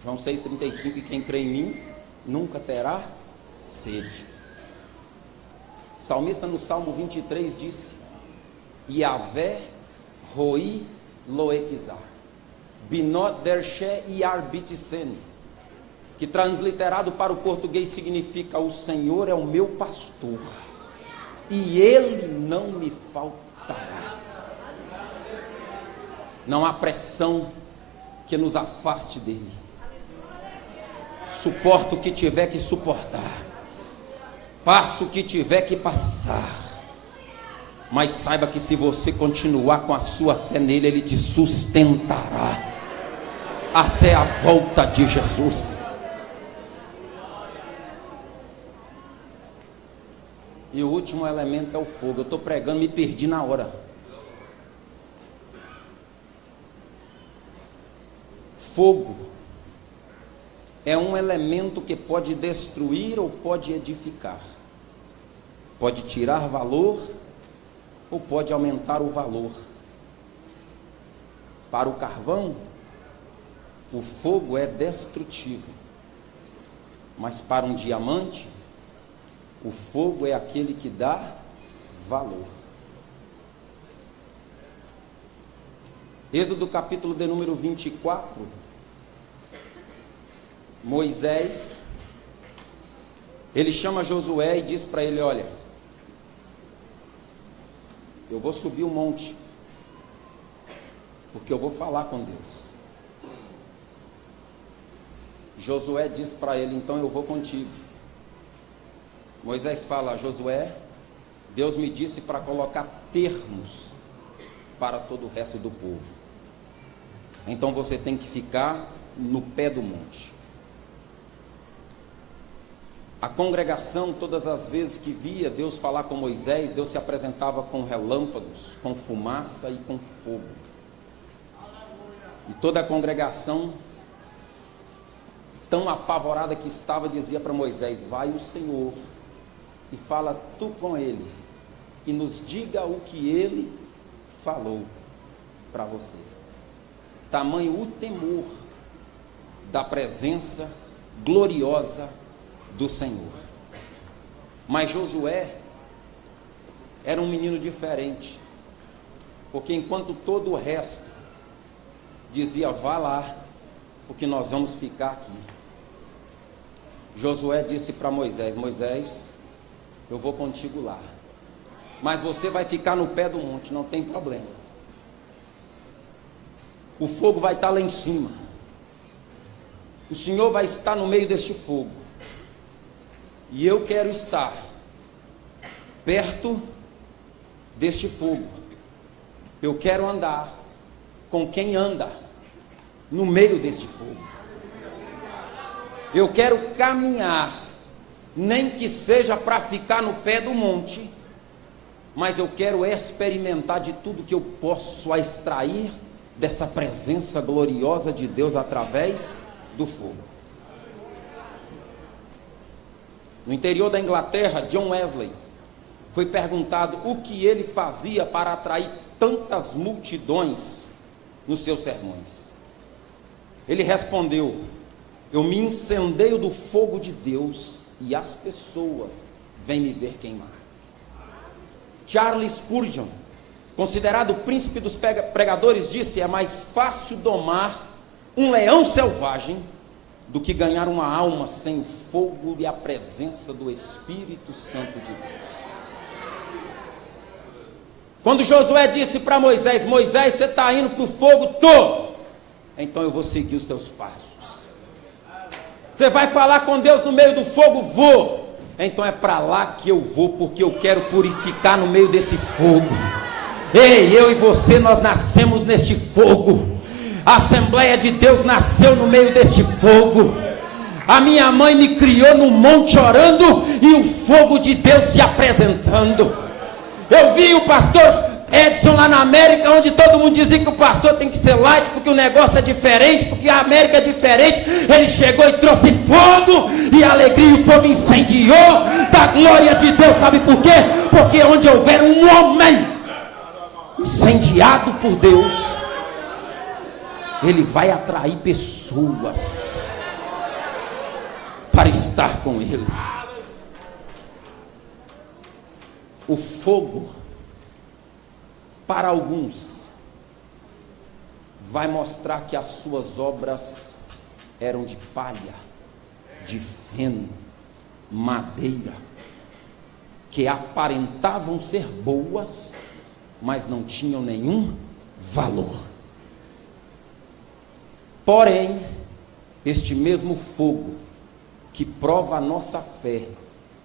João 6,35, e quem crê em mim nunca terá sede. O salmista no Salmo 23 disse: Yahvé roi loekizar, binot dershe yar bitisen, que transliterado para o português significa: o Senhor é o meu pastor e ele não me faltará. Não há pressão que nos afaste dele. Suporta o que tiver que suportar, passa o que tiver que passar, mas saiba que se você continuar com a sua fé nele, ele te sustentará até a volta de Jesus. E o último elemento é o fogo. Eu estou pregando, me perdi na hora. Fogo é um elemento que pode destruir ou pode edificar. Pode tirar valor ou pode aumentar o valor. Para o carvão, o fogo é destrutivo. Mas para um diamante, o fogo é aquele que dá valor. Êxodo capítulo de número 24. Moisés, ele chama Josué e diz para ele: olha, eu vou subir o monte, porque eu vou falar com Deus. Josué diz para ele: então eu vou contigo. Moisés fala a Josué: Deus me disse para colocar termos para todo o resto do povo. Então você tem que ficar no pé do monte. A congregação, todas as vezes que via Deus falar com Moisés, Deus se apresentava com relâmpagos, com fumaça e com fogo. E toda a congregação, tão apavorada que estava, dizia para Moisés: vai o Senhor e fala tu com ele, e nos diga o que ele falou para você. Tamanho o temor da presença gloriosa do Senhor. Mas Josué era um menino diferente, porque enquanto todo o resto dizia: vá lá, porque nós vamos ficar aqui, Josué disse para Moisés: Moisés, eu vou contigo lá, mas você vai ficar no pé do monte, não tem problema. O fogo vai estar lá em cima, o Senhor vai estar no meio deste fogo. E eu quero estar perto deste fogo. Eu quero andar com quem anda no meio deste fogo. Eu quero caminhar, nem que seja para ficar no pé do monte, mas eu quero experimentar de tudo que eu posso extrair dessa presença gloriosa de Deus através do fogo. No interior da Inglaterra, John Wesley foi perguntado o que ele fazia para atrair tantas multidões nos seus sermões. Ele respondeu: eu me incendeio do fogo de Deus e as pessoas vêm me ver queimar. Charles Spurgeon, considerado o príncipe dos pregadores, disse: é mais fácil domar um leão selvagem do que ganhar uma alma sem o fogo e a presença do Espírito Santo de Deus. Quando Josué disse para Moisés: Moisés, você está indo para o fogo? Tô. Então eu vou seguir os teus passos. Você vai falar com Deus no meio do fogo? Vou. Então é para lá que eu vou, porque eu quero purificar no meio desse fogo. Ei, eu e você, nós nascemos neste fogo. A Assembleia de Deus nasceu no meio deste fogo. A minha mãe me criou no monte orando e o fogo de Deus se apresentando. Eu vi o pastor Edson lá na América, onde todo mundo dizia que o pastor tem que ser light, porque o negócio é diferente, porque a América é diferente. Ele chegou e trouxe fogo e alegria, o povo incendiou da glória de Deus. Sabe por quê? Porque onde houver um homem incendiado por Deus, ele vai atrair pessoas para estar com ele. O fogo, para alguns, vai mostrar que as suas obras eram de palha, de feno, madeira, que aparentavam ser boas, mas não tinham nenhum valor. Porém, este mesmo fogo que prova a nossa fé,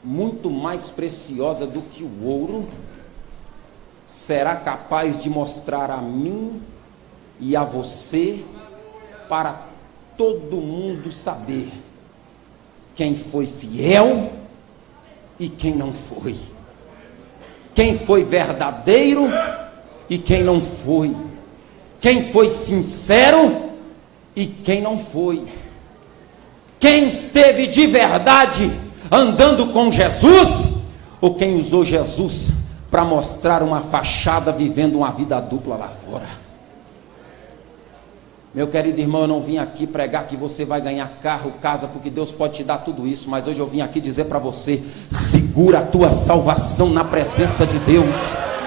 muito mais preciosa do que o ouro, será capaz de mostrar a mim e a você, para todo mundo saber quem foi fiel e quem não foi, quem foi verdadeiro e quem não foi, quem foi sincero e quem não foi, quem esteve de verdade andando com Jesus, ou quem usou Jesus para mostrar uma fachada, vivendo uma vida dupla lá fora. Meu querido irmão, eu não vim aqui pregar que você vai ganhar carro, casa, porque Deus pode te dar tudo isso, mas hoje eu vim aqui dizer para você: segura a tua salvação na presença de Deus,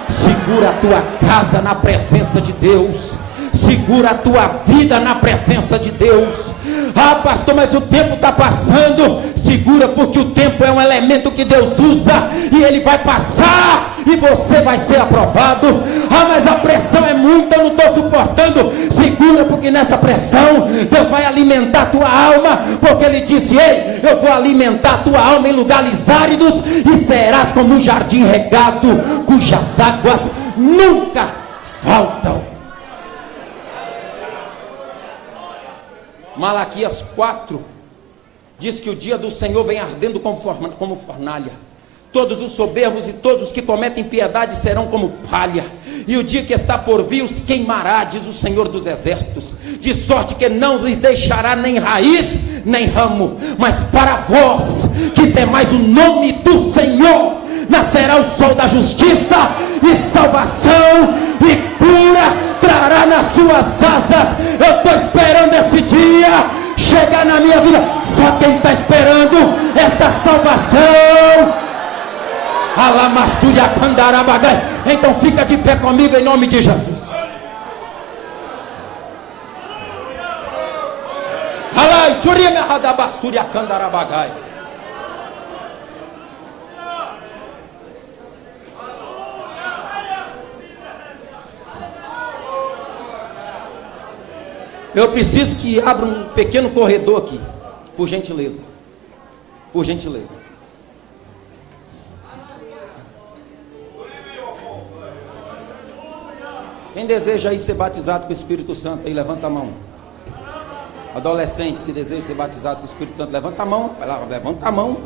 segura a tua casa na presença de Deus, segura a tua vida na presença de Deus. Ah, pastor, mas o tempo está passando. Segura, porque o tempo é um elemento que Deus usa, e ele vai passar e você vai ser aprovado. Ah, mas a pressão é muita, eu não estou suportando. Segura, porque nessa pressão Deus vai alimentar a tua alma, porque ele disse: ei, eu vou alimentar a tua alma em lugares áridos, e serás como um jardim regado, cujas águas nunca faltam. Malaquias 4 diz que o dia do Senhor vem ardendo como fornalha. Todos os soberbos e todos os que cometem piedade serão como palha, e o dia que está por vir os queimará, diz o Senhor dos exércitos, de sorte que não lhes deixará nem raiz nem ramo. Mas para vós que temais o nome do Senhor, nascerá o sol da justiça, e salvação e cura trará nas suas asas. Eu estou esperando esse dia chegar na minha vida. Só quem está esperando esta salvação. Alamassúria Candarabagai. Então fica de pé comigo em nome de Jesus. Alai, Churia Radabassúria Candarabagai. Eu preciso que abra um pequeno corredor aqui, por gentileza. Por gentileza. Quem deseja aí ser batizado com o Espírito Santo, aí levanta a mão. Adolescentes que desejam ser batizados com o Espírito Santo, levanta a mão. Vai lá, levanta a mão.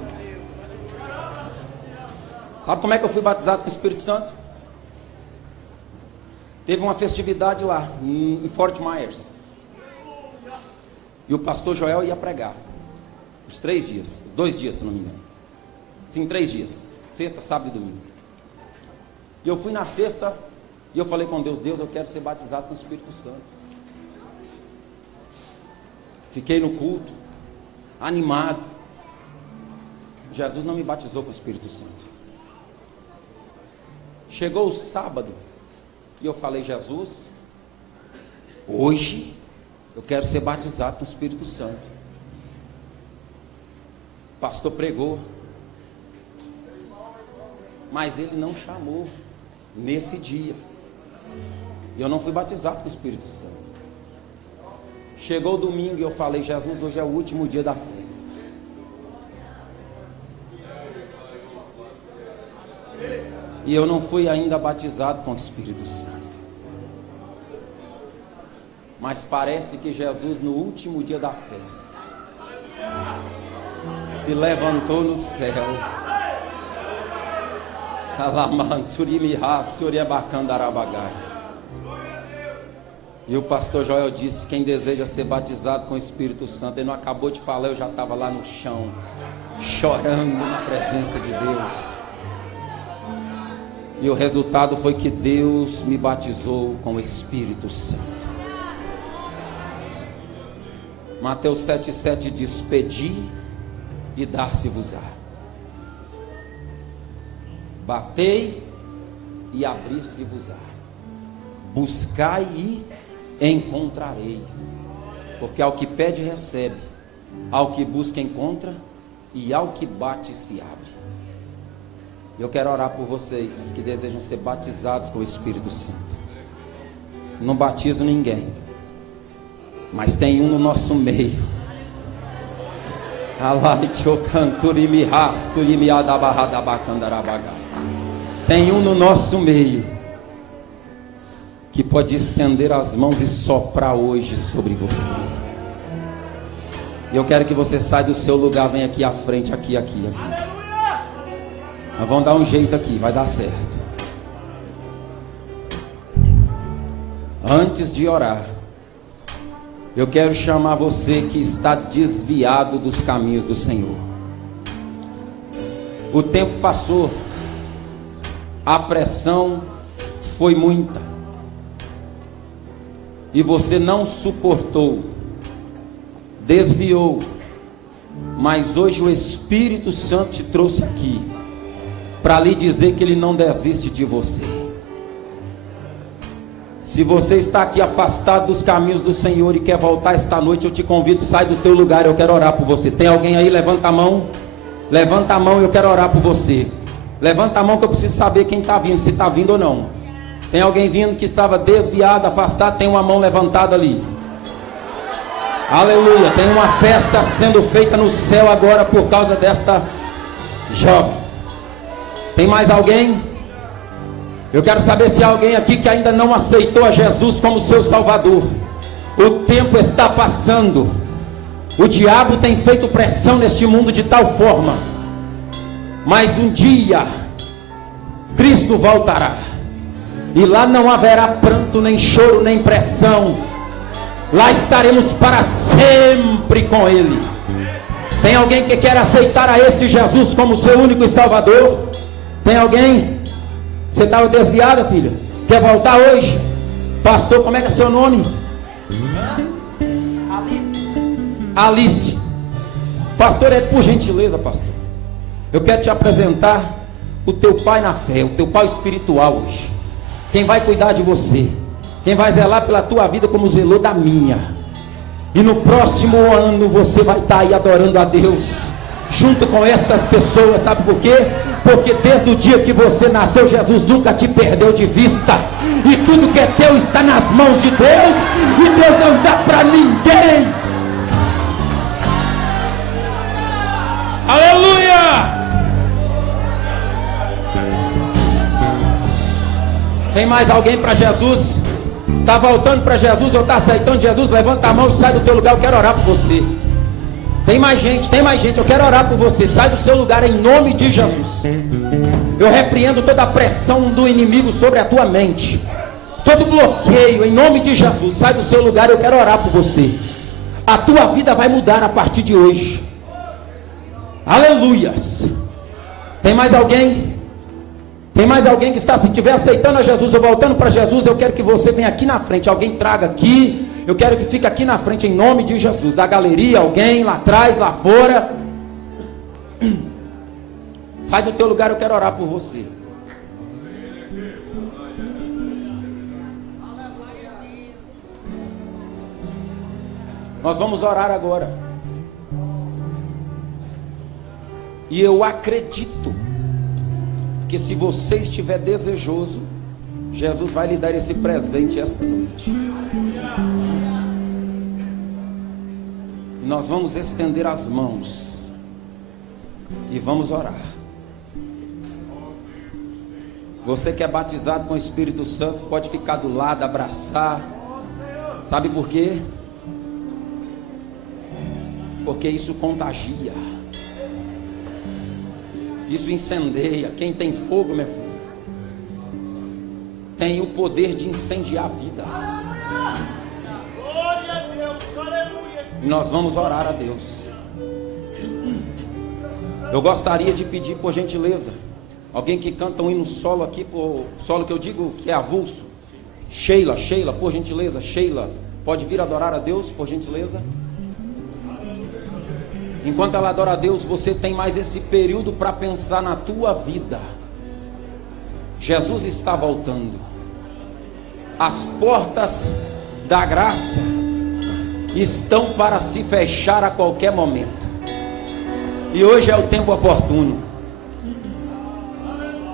Sabe como é que eu fui batizado com o Espírito Santo? Teve uma festividade lá, em Fort Myers. E o pastor Joel ia pregar. Os 3 dias. 2 dias, se não me engano. Sim, 3 dias. Sexta, sábado e domingo. E eu fui na sexta e eu falei com Deus: Deus, eu quero ser batizado com o Espírito Santo. Fiquei no culto, animado. Jesus não me batizou com o Espírito Santo. Chegou o sábado e eu falei: Jesus, hoje eu quero ser batizado com o Espírito Santo. O pastor pregou, mas ele não chamou nesse dia. Eu não fui batizado com o Espírito Santo. Chegou o domingo e eu falei: Jesus, hoje é o último dia da festa. E eu não fui ainda batizado com o Espírito Santo. Mas parece que Jesus, no último dia da festa, se levantou no céu. E o pastor Joel disse: quem deseja ser batizado com o Espírito Santo. Ele não acabou de falar, eu já estava lá no chão, chorando na presença de Deus. E o resultado foi que Deus me batizou com o Espírito Santo. Mateus 7,7 diz: pedi e dar-se-vos-á, batei e abrir-se-vos-á, buscai e encontrareis, porque ao que pede recebe, ao que busca encontra, e ao que bate se abre. Eu quero orar por vocês que desejam ser batizados com o Espírito Santo. Não batizo ninguém, mas tem um no nosso meio. Tem um no nosso meio que pode estender as mãos e soprar hoje sobre você. E eu quero que você saia do seu lugar, venha aqui à frente, aqui. Nós vamos dar um jeito aqui, vai dar certo. Antes de orar, eu quero chamar você que está desviado dos caminhos do Senhor. O tempo passou, a pressão foi muita, e você não suportou, desviou, mas hoje o Espírito Santo te trouxe aqui para lhe dizer que Ele não desiste de você. Se você está aqui afastado dos caminhos do Senhor e quer voltar esta noite, eu te convido, sai do teu lugar, eu quero orar por você. Tem alguém aí? Levanta a mão. Levanta a mão, eu quero orar por você. Levanta a mão que eu preciso saber quem está vindo, se está vindo ou não. Tem alguém vindo que estava desviado, afastado? Tem uma mão levantada ali. Aleluia, tem uma festa sendo feita no céu agora por causa desta jovem. Tem mais alguém? Eu quero saber se há alguém aqui que ainda não aceitou a Jesus como seu Salvador. O tempo está passando. O diabo tem feito pressão neste mundo de tal forma, mas um dia Cristo voltará, e lá não haverá pranto, nem choro, nem pressão. Lá estaremos para sempre com Ele. Tem alguém que quer aceitar a este Jesus como seu único e Salvador? Tem alguém? Você estava desviada, filha? Quer voltar hoje? Pastor, como é que é seu nome? Alice. Pastor, é por gentileza, pastor, eu quero te apresentar o teu pai na fé, o teu pai espiritual hoje. Quem vai cuidar de você, quem vai zelar pela tua vida como zelou da minha. E no próximo ano você vai estar aí adorando a Deus junto com estas pessoas. Sabe por quê? Porque desde o dia que você nasceu, Jesus nunca te perdeu de vista, e tudo que é teu está nas mãos de Deus, e Deus não dá para ninguém. Aleluia! Tem mais alguém para Jesus? Está voltando para Jesus ou está aceitando Jesus? Levanta a mão e sai do teu lugar, eu quero orar por você. Tem mais gente, eu quero orar por você. Sai do seu lugar em nome de Jesus. Eu repreendo toda a pressão do inimigo sobre a tua mente, todo bloqueio em nome de Jesus. Sai do seu lugar, eu quero orar por você. A tua vida vai mudar a partir de hoje. Aleluias. Tem mais alguém? Tem mais alguém que está, se estiver aceitando a Jesus ou voltando para Jesus, eu quero que você venha aqui na frente. Alguém traga aqui. Eu quero que fique aqui na frente em nome de Jesus. Da galeria, alguém lá atrás, lá fora. Sai do teu lugar, eu quero orar por você. Nós vamos orar agora. E eu acredito que se você estiver desejoso, Jesus vai lhe dar esse presente esta noite. E nós vamos estender as mãos e vamos orar. Você que é batizado com o Espírito Santo pode ficar do lado, abraçar. Sabe por quê? Porque isso contagia. Isso incendeia. Quem tem fogo, minha filha, tem o poder de incendiar vidas. E nós vamos orar a Deus. Eu gostaria de pedir, por gentileza, alguém que canta um hino solo aqui, por solo que eu digo que é avulso. Sheila, por gentileza, Sheila, pode vir adorar a Deus, por gentileza. Enquanto ela adora a Deus, você tem mais esse período para pensar na tua vida. Jesus está voltando. As portas da graça estão para se fechar a qualquer momento. E hoje é o tempo oportuno.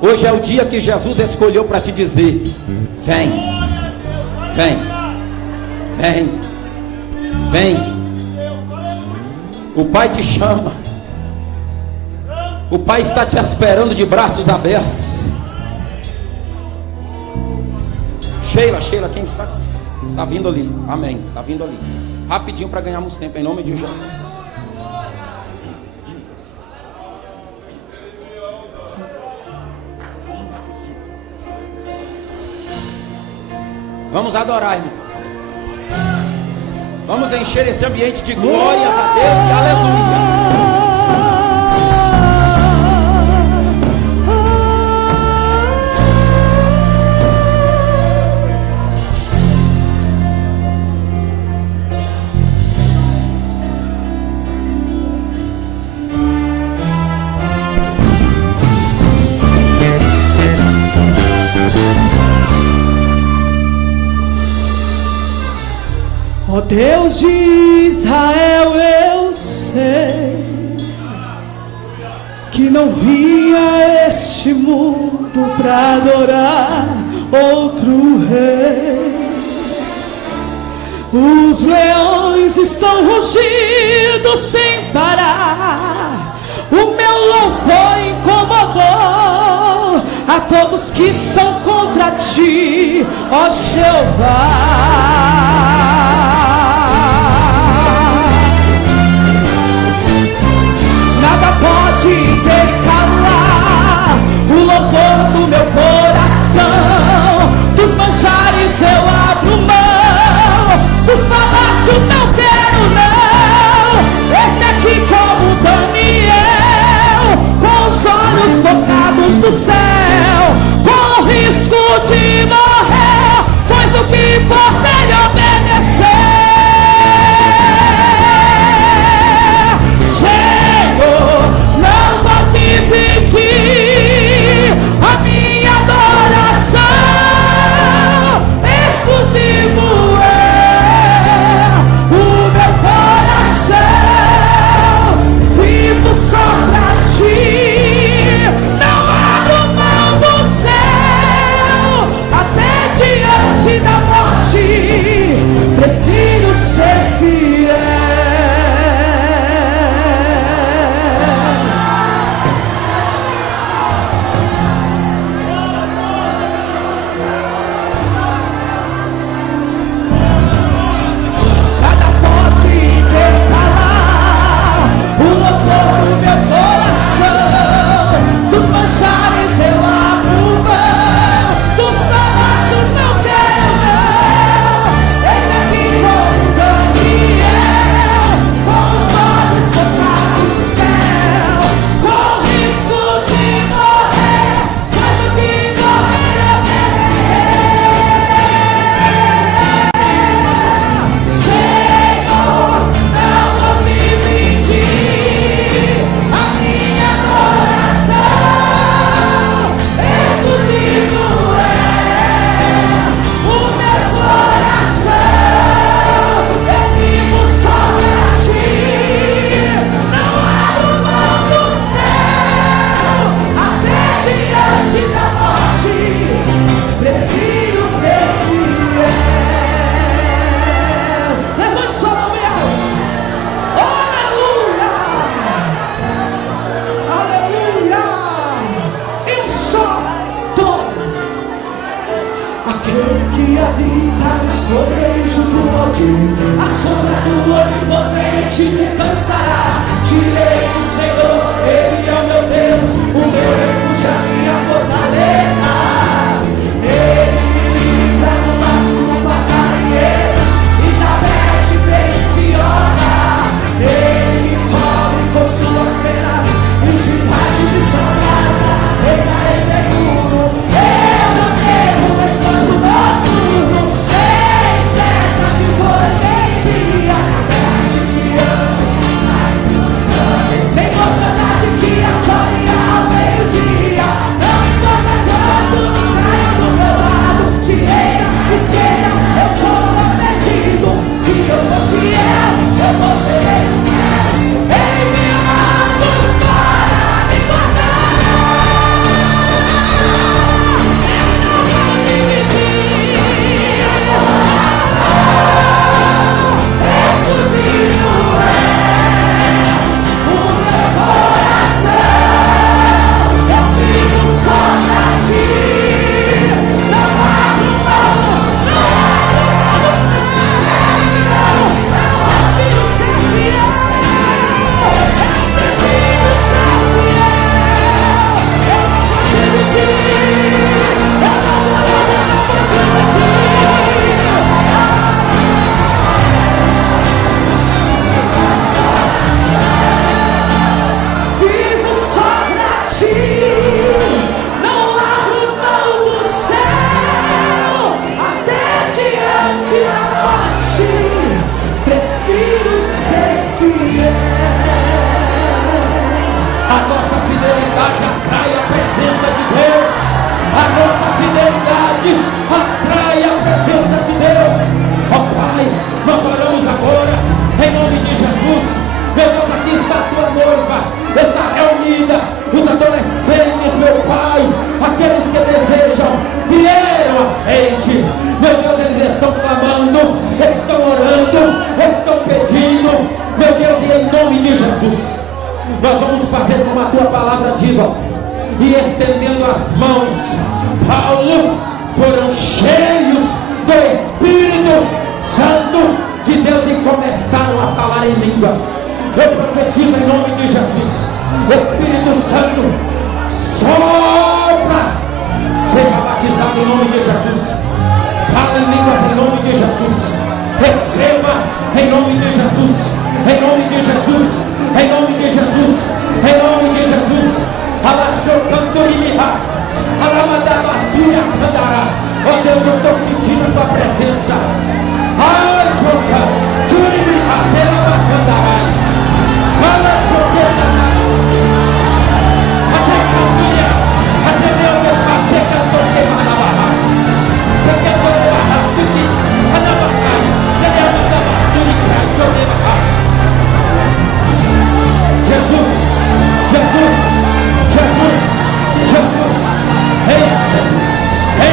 Hoje é o dia que Jesus escolheu para te dizer: vem, vem, vem, vem. O Pai te chama. O Pai está te esperando de braços abertos. Sheila, quem está? Está vindo ali, amém, está vindo ali. Rapidinho para ganharmos tempo, em nome de Jesus. Vamos adorar, irmão. Vamos encher esse ambiente de glórias a Deus e aleluia. Ó Deus de Israel, eu sei que não vim a este mundo para adorar outro rei. Os leões estão rugindo sem parar. O meu louvor incomodou a todos que são contra ti, ó Jeová. Nada pode intercalar o louvor do meu coração. Dos manjares eu abro mão, dos palácios não quero não. Esse aqui como Daniel, com os olhos focados no céu, com o risco de morrer, pois o que importa é ele obedecer. Senhor, não pode o meu coração, dos manjares eu abro mão, dos palácios não quero não. Eis aqui como Daniel, com os olhos focados no céu, com risco de morrer, mas o que morrer eu Senhor, não vou me pedir a minha oração, exclusivo é o meu coração. Eu vivo só pra ti, não abro mão do céu, até diante da morte, prefiro ser fiel. Levante sua mão e aleluia, aleluia. Eu só dou aquele que habita no esconderijo do Altíssimo, a sombra do Onipotente descansará. Direi do Senhor, Ele é o meu Deus, o meu refúgio, a minha fortaleza. Ele me livra do laço do passarinheiro e da peste perniciosa. Ele me cobre com suas penas e debaixo de sua casa estarei seguro. Eu não temo o espanto noturno, nem seta que voleia, nem mortandade que assole ao meio-dia. Não importa quanto caia do meu lado, direita, esquerda, eu sou protegido. Se eu for fiel, eu vou ser fiel. Ele me amou para me guardar. Exclusivo é o meu coração. Eu vivo só pra ti, não abro mão, não prefiro ser fiel. Eu prefiro ser fiel. Eu não consigo te, eu não consigo te. Vivo só pra ti, não abro mão do céu, até diante da morte, prefiro ser fiel. A nossa fidelidade atrai a presença de Deus. A nossa fidelidade atrai a presença de Deus. Ó Pai, nós oramos agora em nome de Jesus. Meu Deus, aqui está a tua noiva, está reunida, os adolescentes, meu Pai, aqueles que desejam, vieram à frente. Meu Deus, eles estão clamando, estão orando, estão pedindo. Meu Deus, e em nome de Jesus, nós vamos fazer como a tua palavra diz, ó, e estendendo as mãos, Paulo, foram cheios do Espírito Santo de Deus e começaram a falar em línguas. Eu profetizo em nome de Jesus, Espírito Santo,